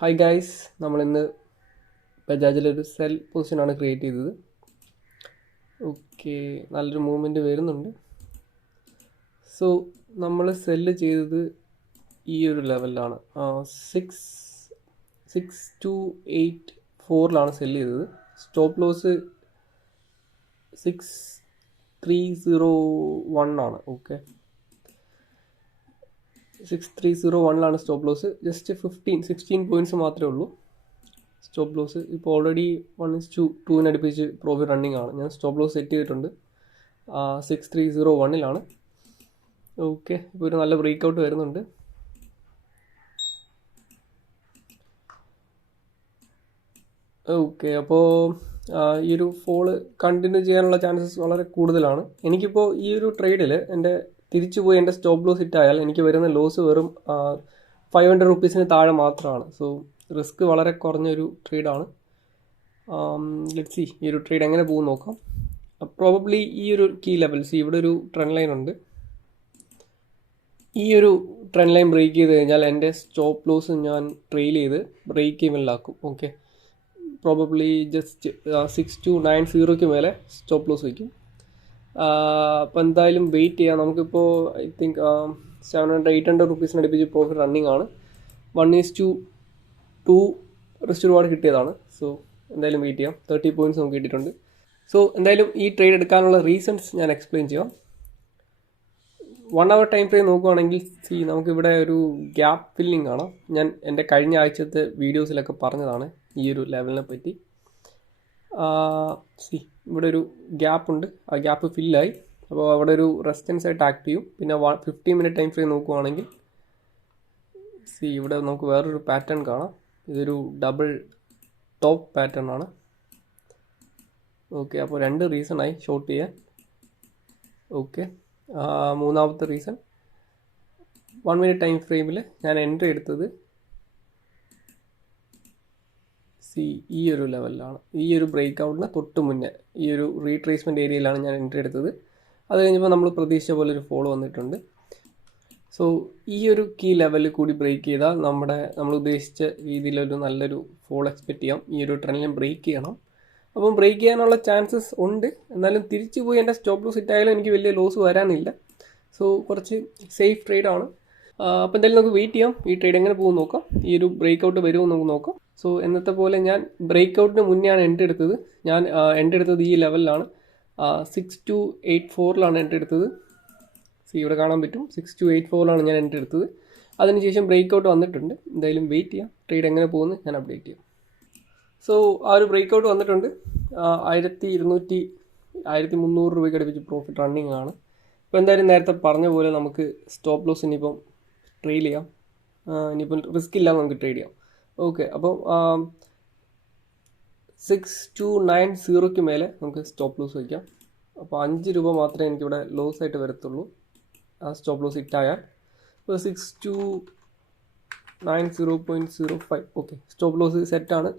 Hi guys, നമ്മളിന്ന് ബജാജിലൊരു sell പൊസിഷനാണ് ക്രിയേറ്റ് ചെയ്തത്. ഓക്കെ, നല്ലൊരു മൂവ്മെൻറ്റ് വരുന്നുണ്ട്. സോ നമ്മൾ സെല്ല് ചെയ്തത് ഈ ഒരു ലെവലിലാണ്. 6284 സെല്ല് ചെയ്തത്. Stop loss 6301 okay, 6301 stop loss. Just 16 points മാത്രമേ ഉള്ളൂ സ്റ്റോപ്പ് ലോസ്. ഇപ്പോൾ ഓൾറെഡി 1:2 അടുപ്പിച്ച് പ്രോഫിറ്റ് റണ്ണിങ് ആണ്. ഞാൻ സ്റ്റോപ്പ് ലോസ് സെറ്റ് ചെയ്തിട്ടുണ്ട് 6301 ഓക്കെ. ഇപ്പോൾ ഒരു നല്ല ബ്രേക്ക് ഔട്ട് വരുന്നുണ്ട്. ഓക്കെ, അപ്പോൾ ഈ ഒരു ഫോള് കണ്ടിന്യൂ ചെയ്യാനുള്ള ചാൻസസ് വളരെ കൂടുതലാണ്. എനിക്കിപ്പോൾ ഈ ഒരു ട്രേഡിൽ എൻ്റെ തിരിച്ചു പോയി എൻ്റെ സ്റ്റോപ്പ് ലോസ് ഹിറ്റ് ആയാൽ എനിക്ക് വരുന്ന ലോസ് വെറും 500 റുപ്പീസിന് താഴെ മാത്രമാണ്. സോ റിസ്ക് വളരെ കുറഞ്ഞൊരു ട്രേഡാണ്. ലെറ്റ്സ് സി ഈ ഒരു ട്രേഡ് എങ്ങനെ പോകും നോക്കാം. പ്രോബബ്ലി ഈ ഒരു കീ ലെവൽസ്, ഇവിടെ ഒരു ട്രെൻഡ് ലൈൻ ഉണ്ട്. ഈ ഒരു ട്രെൻഡ് ലൈൻ ബ്രേക്ക് ചെയ്ത് കഴിഞ്ഞാൽ എൻ്റെ സ്റ്റോപ്പ് ലോസ് ഞാൻ ട്രെയിൽ ചെയ്ത് ബ്രേക്ക് ഈവനിലാക്കും. ഓക്കെ, പ്രോബബ്ലി ജസ്റ്റ് 6290 മേലെ സ്റ്റോപ്പ് ലോസ് വയ്ക്കും. അപ്പോൾ എന്തായാലും വെയിറ്റ് ചെയ്യാം. നമുക്കിപ്പോൾ ഐ തിങ്ക് 700-800 റുപ്പീസിന് അടുപ്പിച്ച് പ്രോഫിറ്റ് റണ്ണിങ് ആണ്. 1:2 റിസ്റ്റ് റിവാർഡ് കിട്ടിയതാണ്. സോ എന്തായാലും വെയിറ്റ് ചെയ്യാം. 30 പോയിൻറ്റ്സ് നമുക്ക് കിട്ടിയിട്ടുണ്ട്. സോ എന്തായാലും ഈ ട്രേഡ് എടുക്കാനുള്ള റീസൺസ് ഞാൻ എക്സ്പ്ലെയിൻ ചെയ്യാം. 1 hour ടൈം ഫ്രെയിം നോക്കുകയാണെങ്കിൽ നമുക്കിവിടെ ഒരു ഗ്യാപ്പ് ഫില്ലിംഗ് കാണാം. ഞാൻ എൻ്റെ കഴിഞ്ഞ ആഴ്ചത്തെ വീഡിയോസിലൊക്കെ പറഞ്ഞതാണ് ഈ ഒരു ലെവലിനെ പറ്റി. ഇവിടെ ഒരു ഗ്യാപ്പ് ഉണ്ട്, ആ ഗ്യാപ്പ് ഫില്ലായി. അപ്പോൾ അവിടെ ഒരു റെസിസ്റ്റൻസ് ആയിട്ട് ആക്ട് ചെയ്യും. പിന്നെ 15 മിനിറ്റ് ടൈം ഫ്രെയിം നോക്കുകയാണെങ്കിൽ ഇവിടെ നമുക്ക് വേറൊരു പാറ്റേൺ കാണാം. ഇതൊരു ഡബിൾ ടോപ്പ് പാറ്റേൺ ആണ്. ഓക്കെ, അപ്പോൾ 2 റീസൺ ആയി ഷോർട്ട് ചെയ്യാൻ. ഓക്കെ, മൂന്നാമത്തെ റീസൺ 1 മിനിറ്റ് ടൈം ഫ്രെയിമിൽ ഞാൻ എൻട്രി എടുത്തത് ഈ ഒരു ലെവലിലാണ്. ഈ ഒരു ബ്രേക്ക് ഔട്ടിന് തൊട്ട് മുന്നേ ഈ ഒരു റീട്രേസ്മെൻറ്റ് ഏരിയയിലാണ് ഞാൻ എൻട്രി എടുത്തത്. അത് കഴിഞ്ഞപ്പോൾ നമ്മൾ പ്രതീക്ഷിച്ച പോലെ ഒരു ഫോളോ വന്നിട്ടുണ്ട്. സോ ഈ ഒരു കീ ലെവലിൽ കൂടി ബ്രേക്ക് ചെയ്താൽ നമ്മൾ ഉദ്ദേശിച്ച രീതിയിലൊരു നല്ലൊരു ഫോൾ എക്സ്പെക്റ്റ് ചെയ്യാം. ഈ ഒരു ട്രെൻഡിനെ ബ്രേക്ക് ചെയ്യണം. അപ്പം ബ്രേക്ക് ചെയ്യാനുള്ള ചാൻസസ് ഉണ്ട്. എന്നാലും തിരിച്ചു പോയി എൻ്റെ സ്റ്റോപ്പ് ലോസ് ഹിറ്റായാലും എനിക്ക് വലിയ ലോസ് വരാനില്ല. സോ കുറച്ച് സേഫ് ട്രേഡാണ്. അപ്പോൾ എന്തായാലും നമുക്ക് വെയിറ്റ് ചെയ്യാം. ഈ ട്രേഡ് എങ്ങനെ പോകും നോക്കാം. ഈ ഒരു ബ്രേക്ക് ഔട്ട് വരുമോ നമുക്ക് നോക്കാം. സോ എന്നത്തെ പോലെ ഞാൻ ബ്രേക്ക് ഔട്ടിന് മുന്നെയാണ് എൻട്രി എടുത്തത്. ഞാൻ എൻട്രി എടുത്തത് ഈ ലെവലിലാണ്. 6284 എൻട്രി എടുത്തത്. ഇവിടെ കാണാൻ പറ്റും. 6284 ഞാൻ എൻട്രി എടുത്തത്. അതിനുശേഷം ബ്രേക്ക് ഔട്ട് വന്നിട്ടുണ്ട്. എന്തായാലും വെയിറ്റ് ചെയ്യാം. ട്രേഡ് എങ്ങനെ പോകുന്നു ഞാൻ അപ്ഡേറ്റ് ചെയ്യാം. സോ ആ ഒരു ബ്രേക്ക് ഔട്ട് വന്നിട്ടുണ്ട്. 1200-1300 രൂപയ്ക്ക് അടുപ്പിച്ച് പ്രോഫിറ്റ് റണ്ണിങ് ആണ്. ഇപ്പോൾ എന്തായാലും നേരത്തെ പറഞ്ഞ പോലെ നമുക്ക് സ്റ്റോപ്പ് ലോസ് ഇനിയിപ്പം ട്രെയിൽ ചെയ്യാം. ഇനിയിപ്പം റിസ്ക് ഇല്ലാതെ നമുക്ക് ട്രേഡ് ചെയ്യാം. ഓക്കെ, അപ്പം 6290 മേലെ നമുക്ക് സ്റ്റോപ്പ് ലോസ് വയ്ക്കാം. അപ്പോൾ 5 രൂപ മാത്രമേ എനിക്കിവിടെ ലോസ് ആയിട്ട് വരത്തുള്ളൂ ആ സ്റ്റോപ്പ് ലോസ് ഹിറ്റായാൽ. ഇപ്പോൾ 6290.05 ഓക്കെ, സ്റ്റോപ്പ് ലോസ് സെറ്റാണ്.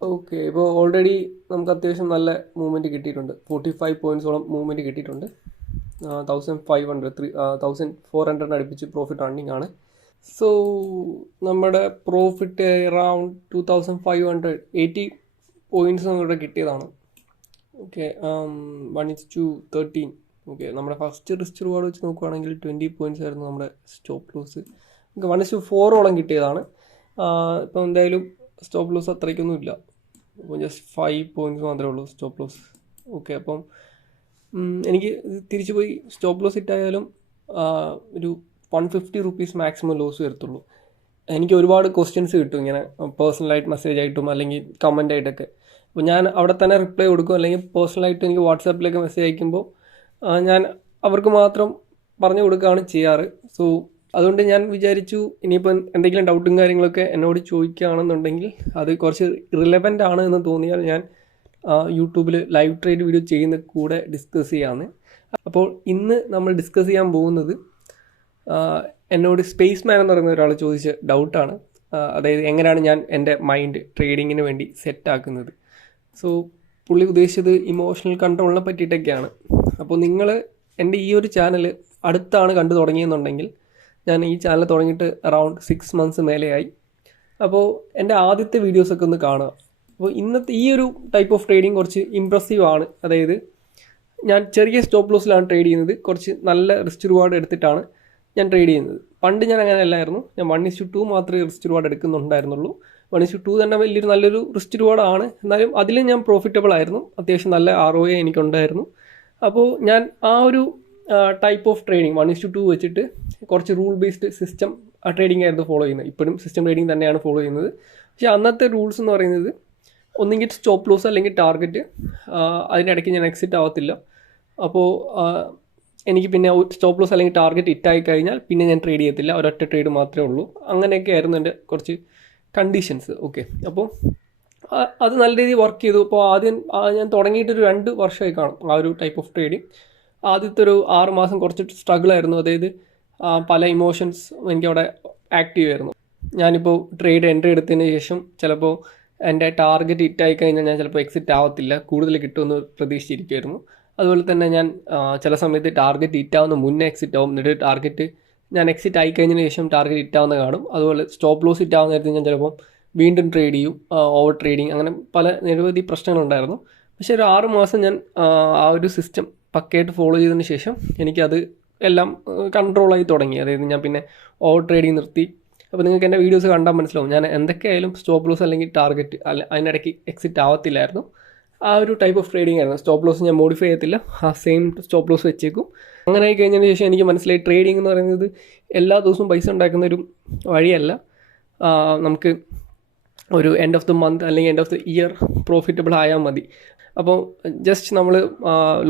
ഓക്കെ, ഇപ്പോൾ ഓൾറെഡി നമുക്ക് അത്യാവശ്യം നല്ല മൂവ്മെൻറ്റ് കിട്ടിയിട്ടുണ്ട്. 45 പോയിൻറ്റ്സോളം മൂവ്മെൻറ്റ് കിട്ടിയിട്ടുണ്ട്. 1400 അടുപ്പിച്ച് പ്രോഫിറ്റ് റണ്ണിങ് ആണ്. സോ നമ്മുടെ പ്രോഫിറ്റ് അറൗണ്ട് 2580 പോയിൻറ്റ്സ് നമ്മുടെ കിട്ടിയതാണ്. Okay, 1:13 okay. നമ്മുടെ ഫസ്റ്റ് റിസ്റ്റ് റിവാർഡ് വെച്ച് നോക്കുകയാണെങ്കിൽ 20 പോയിൻറ്റ്സ് ആയിരുന്നു നമ്മുടെ സ്റ്റോപ്പ് ലോസ്. നമുക്ക് 1:4 കിട്ടിയതാണ്. ഇപ്പം എന്തായാലും സ്റ്റോപ്പ് ലോസ് അത്രയ്ക്കൊന്നും ഇല്ല. അപ്പോൾ ജസ്റ്റ് 5 പോയിൻറ്റ്സ് മാത്രമേ ഉള്ളൂ സ്റ്റോപ്പ് ലോസ്. ഓക്കെ, അപ്പം എനിക്ക് തിരിച്ചു പോയി സ്റ്റോപ്പ് ലോസ് ഹിറ്റായാലും ഒരു 150 റുപ്പീസ് മാക്സിമം ലോസ് വരത്തുള്ളൂ. എനിക്ക് ഒരുപാട് ക്വസ്റ്റ്യൻസ് കിട്ടും ഇങ്ങനെ പേഴ്സണലായിട്ട് മെസ്സേജ് ആയിട്ടും അല്ലെങ്കിൽ കമൻ്റ് ആയിട്ടൊക്കെ. അപ്പോൾ ഞാൻ അവിടെ തന്നെ റിപ്ലൈ കൊടുക്കും. അല്ലെങ്കിൽ പേഴ്സണലായിട്ട് എനിക്ക് വാട്സാപ്പിലേക്ക് മെസ്സേജ് അയക്കുമ്പോൾ ഞാൻ അവർക്ക് മാത്രം പറഞ്ഞു കൊടുക്കുകയാണ് ചെയ്യാറ്. സോ അതുകൊണ്ട് ഞാൻ വിചാരിച്ചു ഇനിയിപ്പം എന്തെങ്കിലും ഡൗട്ടും കാര്യങ്ങളൊക്കെ എന്നോട് ചോദിക്കുകയാണെന്നുണ്ടെങ്കിൽ അത് കുറച്ച് റിലവൻ്റ് ആണ് എന്ന് തോന്നിയാൽ ഞാൻ യൂട്യൂബിൽ ലൈവ് ട്രേഡ് വീഡിയോ ചെയ്യുന്ന കൂടെ ഡിസ്കസ് ചെയ്യാമെന്ന്. അപ്പോൾ ഇന്ന് നമ്മൾ ഡിസ്കസ് ചെയ്യാൻ പോകുന്നത് എന്നോട് സ്പേസ് മാൻ എന്ന് പറയുന്ന ഒരാൾ ചോദിച്ച ഡൗട്ടാണ്. അതായത് എങ്ങനെയാണ് ഞാൻ എൻ്റെ മൈൻഡ് ട്രേഡിങ്ങിന് വേണ്ടി സെറ്റാക്കുന്നത്. സോ പുള്ളി ഉദ്ദേശിച്ചത് ഇമോഷണൽ കൺട്രോളിനെ പറ്റിയിട്ടൊക്കെയാണ്. അപ്പോൾ നിങ്ങൾ എൻ്റെ ഈ ഒരു ചാനൽ അടുത്താണ് കണ്ടു തുടങ്ങിയെന്നുണ്ടെങ്കിൽ ഞാൻ ഈ ചാനൽ തുടങ്ങിയിട്ട് അറൗണ്ട് 6 months മേലെയായി. അപ്പോൾ എൻ്റെ ആദ്യത്തെ വീഡിയോസൊക്കെ ഒന്ന് കാണുക. അപ്പോൾ ഇന്നത്തെ ഈ ഒരു ടൈപ്പ് ഓഫ് ട്രേഡിങ് കുറച്ച് ഇമ്പ്രസീവ് ആണ്. അതായത് ഞാൻ ചെറിയ സ്റ്റോപ്പ് ലോസിലാണ് ട്രേഡ് ചെയ്യുന്നത്. കുറച്ച് നല്ല റിസ്ക് റിവാർഡ് എടുത്തിട്ടാണ് ഞാൻ ട്രേഡ് ചെയ്യുന്നത്. പണ്ട് ഞാൻ അങ്ങനെ അല്ലായിരുന്നു. ഞാൻ 1:2 മാത്രമേ റിസ്ക് റിവാർഡ് എടുക്കുന്നുണ്ടായിരുന്നുള്ളൂ. 1:2 തന്നെ നല്ലൊരു റിസ്ക് റിവാർഡാണ്. എന്നാലും അതിലും ഞാൻ പ്രോഫിറ്റബിൾ ആയിരുന്നു. അത്യാവശ്യം നല്ല ROA എനിക്കുണ്ടായിരുന്നു. അപ്പോൾ ഞാൻ ആ ഒരു ടൈപ്പ് ഓഫ് ട്രേഡിങ് 1:2 വെച്ചിട്ട് കുറച്ച് റൂൾ ബേസ്ഡ് സിസ്റ്റം ട്രേഡിംഗ് ആയിരുന്നു ഫോളോ ചെയ്യുന്നത്. ഇപ്പോഴും സിസ്റ്റം ട്രേഡിംഗ് തന്നെയാണ് ഫോളോ ചെയ്യുന്നത്. പക്ഷേ അന്നത്തെ റൂൾസ് എന്ന് പറയുന്നത് ഒന്നെങ്കിൽ സ്റ്റോപ്പ് ലോസ് അല്ലെങ്കിൽ ടാർഗറ്റ്, അതിനിടയ്ക്ക് ഞാൻ എക്സിറ്റ് ആവത്തില്ല. അപ്പോൾ എനിക്ക് പിന്നെ സ്റ്റോപ്പ് ലോസ് അല്ലെങ്കിൽ ടാർഗറ്റ് ഹിറ്റായി കഴിഞ്ഞാൽ പിന്നെ ഞാൻ ട്രേഡ് ചെയ്യത്തില്ല, ഒരൊറ്റ ട്രേഡ് മാത്രമേ ഉള്ളൂ. അങ്ങനെയൊക്കെ ആയിരുന്നു എൻ്റെ കുറച്ച് കണ്ടീഷൻസ്. ഓക്കെ, അപ്പോൾ അത് നല്ല രീതിയിൽ വർക്ക് ചെയ്തു. അപ്പോൾ ആദ്യം ഞാൻ തുടങ്ങിയിട്ടൊരു 2 വർഷമായി കാണും ആ ഒരു ടൈപ്പ് ഓഫ് ട്രേഡിങ്. ആദ്യത്തെ ഒരു 6 മാസം കുറച്ച് സ്ട്രഗിൾ ആയിരുന്നു. അതായത് പല ഇമോഷൻസ് എനിക്കവിടെ ആക്റ്റീവ് ആയിരുന്നു. ഞാനിപ്പോൾ ട്രേഡ് എൻട്രി എടുത്തതിന് ശേഷം ചിലപ്പോൾ എൻ്റെ ടാർഗറ്റ് ഹിറ്റായി കഴിഞ്ഞാൽ ഞാൻ ചിലപ്പോൾ എക്സിറ്റ് ആവത്തില്ല, കൂടുതൽ കിട്ടുമെന്ന് പ്രതീക്ഷിച്ചിരിക്കുമായിരുന്നു. അതുപോലെ തന്നെ ഞാൻ ചില സമയത്ത് ടാർഗറ്റ് ഹിറ്റാവുന്ന മുന്നേ എക്സിറ്റ് ആവും. എന്നിട്ട് ടാർഗറ്റ് ഞാൻ എക്സിറ്റ് ആയി കഴിഞ്ഞതിന് ശേഷം ടാർഗറ്റ് ഹിറ്റാവുന്ന കാണും. അതുപോലെ സ്റ്റോപ്പ് ലോസ് ഹിറ്റാവുന്ന നേരത്തെ ഞാൻ ചിലപ്പം വീണ്ടും ട്രേഡ് ചെയ്യും, ഓവർ ട്രേഡിങ്, അങ്ങനെ പല നിരവധി പ്രശ്നങ്ങളുണ്ടായിരുന്നു. പക്ഷേ ഒരു 6 മാസം ഞാൻ ആ ഒരു സിസ്റ്റം പക്കയായിട്ട് ഫോളോ ചെയ്തതിന് ശേഷം എനിക്കത് എല്ലാം കൺട്രോളായി തുടങ്ങി. അതായത് ഞാൻ പിന്നെ ഓവർ ട്രേഡിങ് നിർത്തി. അപ്പോൾ നിങ്ങൾക്ക് എൻ്റെ വീഡിയോസ് കണ്ടാൽ മനസ്സിലാവും ഞാൻ എന്തൊക്കെയായാലും സ്റ്റോപ്പ് ലോസ് അല്ലെങ്കിൽ ടാർഗറ്റ് അതിനിടയ്ക്ക് എക്സിറ്റ് ആവത്തില്ലായിരുന്നു. ആ ഒരു ടൈപ്പ് ഓഫ് ട്രേഡിംഗ് ആയിരുന്നു. സ്റ്റോപ്പ് ലോസ് ഞാൻ മോഡിഫൈ ചെയ്യത്തില്ല, ആ സെയിം സ്റ്റോപ്പ് ലോസ് വെച്ചേക്കും. അങ്ങനെ ആയി കഴിഞ്ഞതിന് ശേഷം എനിക്ക് മനസ്സിലായി ട്രേഡിംഗ് എന്ന് പറയുന്നത് എല്ലാ ദിവസവും പൈസ ഉണ്ടാക്കുന്ന ഒരു വഴിയല്ല. നമുക്ക് ഒരു എൻഡ് ഓഫ് ദ മന്ത് അല്ലെങ്കിൽ end of the year profitable ആയാൽ മതി. അപ്പോൾ ജസ്റ്റ് നമ്മൾ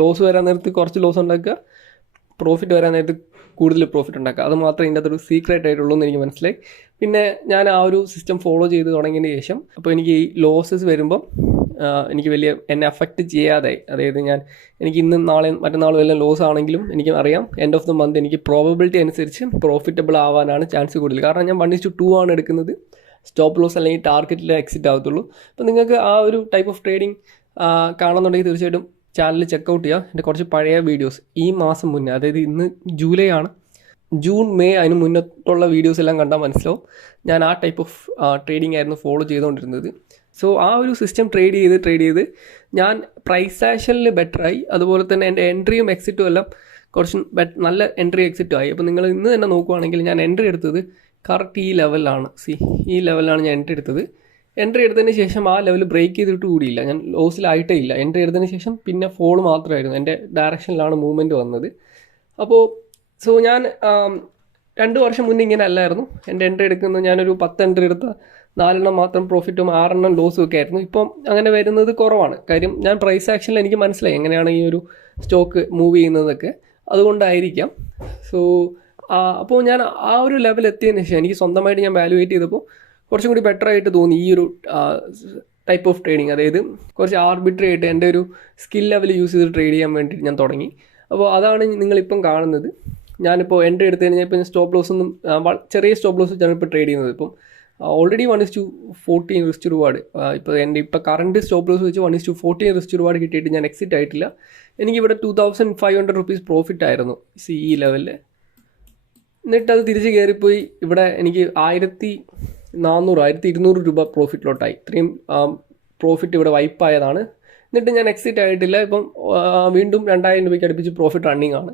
ലോസ് വരാൻ നേരത്ത് കുറച്ച് ലോസ് ഉണ്ടാക്കുക, പ്രോഫിറ്റ് വരാൻ നേരത്ത് കൂടുതൽ പ്രോഫിറ്റ് ഉണ്ടാക്കുക. അത് മാത്രമേ ഇതിൻ്റെ അകത്തൊരു സീക്രട്ട് ആയിട്ടുള്ളൂ എന്ന് എനിക്ക് മനസ്സിലായി. പിന്നെ ഞാൻ ആ ഒരു സിസ്റ്റം ഫോളോ ചെയ്ത് തുടങ്ങിയതിന് ശേഷം അപ്പോൾ എനിക്ക് ഈ ലോസസ് വരുമ്പം എനിക്ക് വലിയ എന്നെ അഫക്റ്റ് ചെയ്യാതായി. അതായത് എനിക്ക് ഇന്നും നാളെയും മറ്റന്നാളും എല്ലാം ലോസ് ആണെങ്കിലും എനിക്ക് അറിയാം എൻഡ് ഓഫ് ദ മന്ത് എനിക്ക് പ്രോബബിലിറ്റി അനുസരിച്ച് പ്രോഫിറ്റബിൾ ആവാനാണ് ചാൻസ് കൂടുതൽ. കാരണം ഞാൻ 1:2 ആണ് എടുക്കുന്നത്. സ്റ്റോപ്പ് ലോസ് അല്ലെങ്കിൽ ടാർഗറ്റിൽ എക്സിറ്റ് ആകത്തുള്ളൂ. അപ്പോൾ നിങ്ങൾക്ക് ആ ഒരു ടൈപ്പ് ഓഫ് ട്രേഡിംഗ് കാണുന്നുണ്ടെങ്കിൽ തീർച്ചയായിട്ടും ചാനൽ ചെക്കൗട്ട് ചെയ്യുക. എൻ്റെ കുറച്ച് പഴയ വീഡിയോസ് ഈ മാസം മുന്നേ, അതായത് ഇന്ന് ജൂലൈ ആണ്, ജൂൺ മെയ് അതിന് മുന്നോട്ടുള്ള വീഡിയോസ് എല്ലാം കണ്ടാൽ മനസ്സിലാവും ഞാൻ ആ ടൈപ്പ് ഓഫ് ട്രേഡിംഗ് ആയിരുന്നു ഫോളോ ചെയ്തുകൊണ്ടിരുന്നത്. സോ ആ ഒരു സിസ്റ്റം ട്രേഡ് ചെയ്ത് ഞാൻ പ്രൈസ് ആക്ഷനിൽ ബെറ്ററായി. അതുപോലെ തന്നെ എൻ്റെ എൻട്രിയും എക്സിറ്റും എല്ലാം കുറച്ച് നല്ല എൻട്രി എക്സിറ്റും ആയി. അപ്പോൾ നിങ്ങൾ ഇന്ന് തന്നെ നോക്കുവാണെങ്കിൽ ഞാൻ എൻട്രി എടുത്തത് കറക്റ്റ് ഈ ലെവലിലാണ്. ഈ ലെവലിലാണ് ഞാൻ എൻട്രി എടുത്തത്. എൻട്രി എടുത്തതിന് ശേഷം ആ ലെവൽ ബ്രേക്ക് ചെയ്തിട്ട് കൂടിയില്ല, ഞാൻ ലോസിലായിട്ടേ ഇല്ല. എൻട്രി എടുത്തതിന് ശേഷം പിന്നെ ഫോൾ മാത്രമായിരുന്നു, എൻ്റെ ഡയറക്ഷനിലാണ് മൂവ്മെൻറ്റ് വന്നത്. അപ്പോൾ ഞാൻ 2 വർഷം മുന്നേ ഇങ്ങനെ അല്ലായിരുന്നു. എൻ്റെ എൻട്രി എടുക്കുന്നത് ഞാനൊരു 10 എൻട്രി എടുത്ത 4 മാത്രം പ്രോഫിറ്റും 6 ലോസും ഒക്കെ ആയിരുന്നു. ഇപ്പം അങ്ങനെ വരുന്നത് കുറവാണ്. കാര്യം ഞാൻ പ്രൈസ് ആക്ഷനിൽ എനിക്ക് മനസ്സിലായി എങ്ങനെയാണ് ഈ ഒരു സ്റ്റോക്ക് മൂവ് ചെയ്യുന്നതൊക്കെ, അതുകൊണ്ടായിരിക്കാം. സോ അപ്പോൾ ഞാൻ ആ ഒരു ലെവൽ എത്തിയതിന് ശേഷം എനിക്ക് സ്വന്തമായിട്ട് ഞാൻ വാലുവേറ്റ് ചെയ്തപ്പോൾ കുറച്ചും കൂടി ബെറ്റർ ആയിട്ട് തോന്നി ഈ ഒരു ടൈപ്പ് ഓഫ് ട്രേഡിങ്. അതായത് കുറച്ച് ആർബിട്രറി ആയിട്ട് എൻ്റെ ഒരു സ്കിൽ ലെവൽ യൂസ് ചെയ്ത് ട്രേഡ് ചെയ്യാൻ വേണ്ടിയിട്ട് ഞാൻ തുടങ്ങി. അപ്പോൾ അതാണ് നിങ്ങളിപ്പം കാണുന്നത്. ഞാനിപ്പോൾ എൻട്രി എടുത്തു കഴിഞ്ഞാൽ ഇപ്പം സ്റ്റോപ്പ് ലോസ് ഒന്നും ചെറിയ സ്റ്റോപ്പ് ലോസ് വെച്ചാണ് ഇപ്പോൾ ട്രേഡ് ചെയ്യുന്നത്. ഇപ്പം ഓൾറെഡി 1:14 റിസ്ക് റിവാർഡ്, ഇപ്പോൾ എൻ്റെ കറണ്ട് സ്റ്റോപ്പ് ലോസ് വെച്ച് 1:14 റിസ്ക് റിവാർഡ് കിട്ടിയിട്ട് ഞാൻ എക്സിറ്റ് ആയിട്ടില്ല. എനിക്കിവിടെ 2500 rupees പ്രോഫിറ്റ് ആയിരുന്നു ഈ ലെവലിൽ. എന്നിട്ട് അത് തിരിച്ച് കയറിപ്പോയി ഇവിടെ എനിക്ക് 1400-1200 രൂപ പ്രോഫിറ്റിലോട്ടായി. ഇത്രയും പ്രോഫിറ്റ് ഇവിടെ വൈപ്പായതാണ്. എന്നിട്ട് ഞാൻ എക്സിറ്റ് ആയിട്ടില്ല. ഇപ്പം വീണ്ടും 2000 രൂപയ്ക്ക് അടുപ്പിച്ച് പ്രോഫിറ്റ് റണ്ണിങ് ആണ്.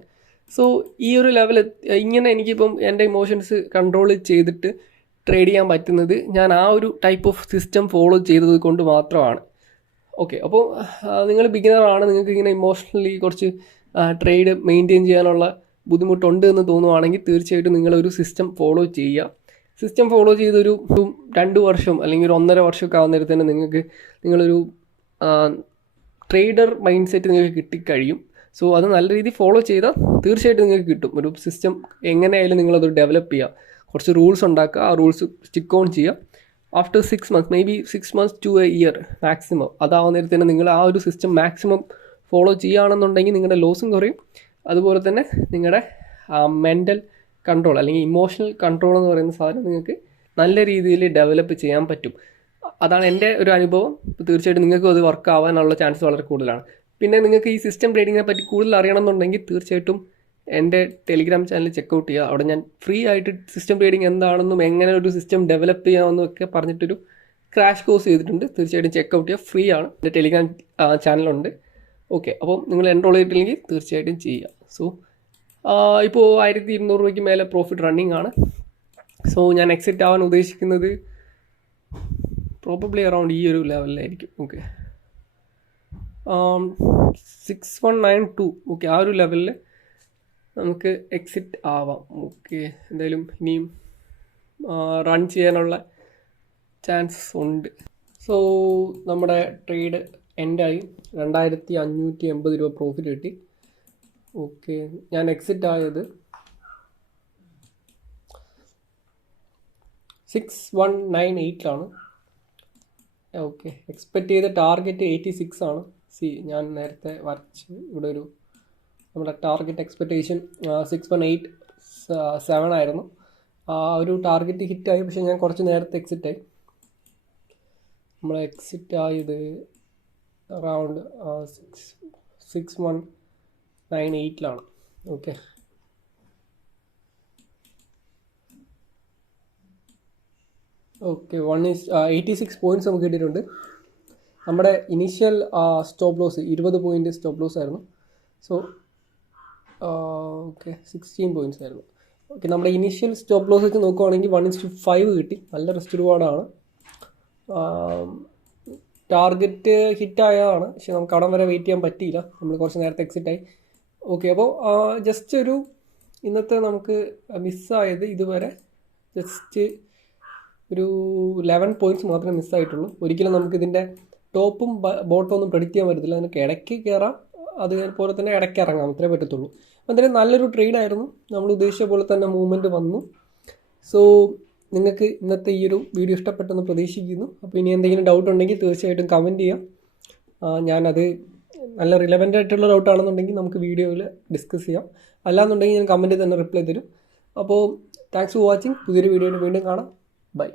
സോ ഈ ഒരു ലെവൽ ഇങ്ങനെ എനിക്കിപ്പം എൻ്റെ ഇമോഷൻസ് കൺട്രോൾ ചെയ്തിട്ട് ട്രേഡ് ചെയ്യാൻ പറ്റുന്നത് ഞാൻ ആ ഒരു ടൈപ്പ് ഓഫ് സിസ്റ്റം ഫോളോ ചെയ്തത് കൊണ്ട് മാത്രമാണ്. ഓക്കെ, അപ്പോൾ നിങ്ങൾ ബിഗിനറാണ്, നിങ്ങൾക്ക് ഇങ്ങനെ ഇമോഷണലി കുറച്ച് ട്രേഡ് മെയിൻറ്റെയിൻ ചെയ്യാനുള്ള ബുദ്ധിമുട്ടുണ്ട് എന്ന് തോന്നുവാണെങ്കിൽ തീർച്ചയായിട്ടും നിങ്ങളൊരു സിസ്റ്റം ഫോളോ ചെയ്യുക. സിസ്റ്റം ഫോളോ ചെയ്തൊരു 2 വർഷം അല്ലെങ്കിൽ ഒരു 1.5 വർഷമൊക്കെ ആവുന്നേരത്ത് തന്നെ നിങ്ങളൊരു ട്രേഡർ മൈൻഡ് സെറ്റ് നിങ്ങൾക്ക് കിട്ടിക്കഴിയും. സോ അത് നല്ല രീതിയിൽ ഫോളോ ചെയ്താൽ തീർച്ചയായിട്ടും നിങ്ങൾക്ക് കിട്ടും. ഒരു സിസ്റ്റം എങ്ങനെയായാലും നിങ്ങളത് ഡെവലപ്പ് ചെയ്യുക, കുറച്ച് റൂൾസ് ഉണ്ടാക്കുക, ആ റൂൾസ് സ്റ്റിക്ക് ഓൺ ചെയ്യുക. After 6 months, may be 6 months to a year maximum, അതാവുന്നേരത്ത് തന്നെ നിങ്ങൾ ആ ഒരു സിസ്റ്റം മാക്സിമം ഫോളോ ചെയ്യുകയാണെന്നുണ്ടെങ്കിൽ നിങ്ങളുടെ ലോസും കുറയും. അതുപോലെ തന്നെ നിങ്ങളുടെ മെൻ്റൽ കൺട്രോൾ അല്ലെങ്കിൽ ഇമോഷണൽ കൺട്രോൾ എന്ന് പറയുന്ന സാധനം നിങ്ങൾക്ക് നല്ല രീതിയിൽ ഡെവലപ്പ് ചെയ്യാൻ പറ്റും. അതാണ് എൻ്റെ ഒരു അനുഭവം. തീർച്ചയായിട്ടും നിങ്ങൾക്കും അത് വർക്ക് ആവാനുള്ള ചാൻസ് വളരെ കൂടുതലാണ്. പിന്നെ നിങ്ങൾക്ക് ഈ സിസ്റ്റം ട്രേഡിങ്ങിനെ പറ്റി കൂടുതൽ അറിയണമെന്നുണ്ടെങ്കിൽ തീർച്ചയായിട്ടും എൻ്റെ ടെലിഗ്രാം ചാനൽ ചെക്കൗട്ട് ചെയ്യുക. അവിടെ ഞാൻ ഫ്രീ ആയിട്ട് സിസ്റ്റം ട്രേഡിംഗ് എന്താണെന്നും എങ്ങനെ ഒരു സിസ്റ്റം ഡെവലപ്പ് ചെയ്യാമെന്നും ഒക്കെ പറഞ്ഞിട്ടൊരു ക്രാഷ് കോഴ്സ് ചെയ്തിട്ടുണ്ട്. തീർച്ചയായിട്ടും ചെക്കൗട്ട് ചെയ്യുക, ഫ്രീ ആണ്. എൻ്റെ ടെലിഗ്രാം ചാനലുണ്ട്. ഓക്കെ, അപ്പം നിങ്ങൾ എൻറോൾ ചെയ്തിട്ടില്ലെങ്കിൽ തീർച്ചയായിട്ടും ചെയ്യുക. സോ ഇപ്പോൾ 1200 രൂപയ്ക്ക് മേലെ പ്രോഫിറ്റ് റണ്ണിങ് ആണ്. സോ ഞാൻ എക്സിറ്റ് ആവാൻ ഉദ്ദേശിക്കുന്നത് പ്രോബബ്ലി അറൗണ്ട് ഈ ഒരു ലെവലിലായിരിക്കും. ഓക്കെ, 6192. ഓക്കെ, ആ ഒരു ലെവലിൽ നമുക്ക് എക്സിറ്റ് ആവാം. ഓക്കെ, എന്തായാലും ഇനിയും റൺ ചെയ്യാനുള്ള ചാൻസ് ഉണ്ട്. സോ നമ്മുടെ ട്രേഡ് എൻഡായി. 2580 രൂപ പ്രോഫിറ്റ് കിട്ടി. ഓക്കെ, ഞാൻ എക്സിറ്റ് ആയത് 6198 ഓക്കെ, എക്സ്പെക്റ്റ് ചെയ്ത ടാർഗറ്റ് 86 ആണ്. ഞാൻ നേരത്തെ വരച്ച് ഇവിടെ ഒരു നമ്മുടെ ടാർഗറ്റ് എക്സ്പെക്റ്റേഷൻ 6187 ആയിരുന്നു. ആ ഒരു ടാർഗറ്റ് ഹിറ്റായി. പക്ഷേ ഞാൻ കുറച്ച് നേരത്തെ എക്സിറ്റ് ആയി. നമ്മൾ എക്സിറ്റ് ആയത് അറൗണ്ട് 6198 ഓക്കെ, ഓക്കെ, 86 പോയിൻറ്റ്സ് നമുക്ക് കിട്ടിയിട്ടുണ്ട്. നമ്മുടെ initial stop loss 20 point stop loss ആയിരുന്നു. സോ ഓക്കെ, 16 പോയിൻറ്റ്സ് ആയിരുന്നു. ഓക്കെ, നമ്മുടെ ഇനീഷ്യൽ സ്റ്റോപ്പ് ലോസ് വെച്ച് നോക്കുവാണെങ്കിൽ 1:5 കിട്ടി. നല്ല റിസ്ക് റിവാർഡാണ്. ടാർഗറ്റ് ഹിറ്റായതാണ്, പക്ഷെ നമുക്ക് അവിടം വരെ വെയിറ്റ് ചെയ്യാൻ പറ്റിയില്ല. നമ്മൾ കുറച്ച് നേരത്തെ എക്സിറ്റ് ആയി. ഓക്കെ, അപ്പോൾ ജസ്റ്റ് ഒരു ഇന്നത്തെ നമുക്ക് മിസ്സായത് ഇതുവരെ ജസ്റ്റ് ഒരു 11 പോയിൻറ്റ്സ് മാത്രമേ മിസ്സായിട്ടുള്ളൂ. ഒരിക്കലും നമുക്കിതിൻ്റെ ടോപ്പും ബോട്ടം ഒന്നും പ്രെഡിക്റ്റ് ചെയ്യാൻ പറ്റത്തില്ല. അതിനൊക്കെ ഇടയ്ക്ക് കയറാം, അതുപോലെ തന്നെ ഇടയ്ക്ക് ഇറങ്ങാം, അത്രേ പറ്റത്തുള്ളൂ. എന്തായാലും നല്ലൊരു ട്രേഡായിരുന്നു. നമ്മൾ ഉദ്ദേശിച്ച പോലെ തന്നെ മൂവ്മെൻറ്റ് വന്നു. സോ നിങ്ങൾക്ക് ഇന്നത്തെ ഈ ഒരു വീഡിയോ ഇഷ്ടപ്പെട്ടെന്ന് പ്രതീക്ഷിക്കുന്നു. അപ്പോൾ ഇനി എന്തെങ്കിലും ഡൗട്ട് ഉണ്ടെങ്കിൽ തീർച്ചയായിട്ടും കമൻറ്റ് ചെയ്യാം. ഞാനത് നല്ല റിലവൻ്റ് ആയിട്ടുള്ള ഡൗട്ടാണെന്നുണ്ടെങ്കിൽ നമുക്ക് വീഡിയോയിൽ ഡിസ്കസ് ചെയ്യാം. അല്ലാന്നുണ്ടെങ്കിൽ ഞാൻ കമൻറ്റിൽ തന്നെ റിപ്ലൈ തരും. അപ്പോൾ താങ്ക്സ് ഫോർ വാച്ചിങ്. പുതിയൊരു വീഡിയോയിൽ വീണ്ടും കാണാം. ബൈ.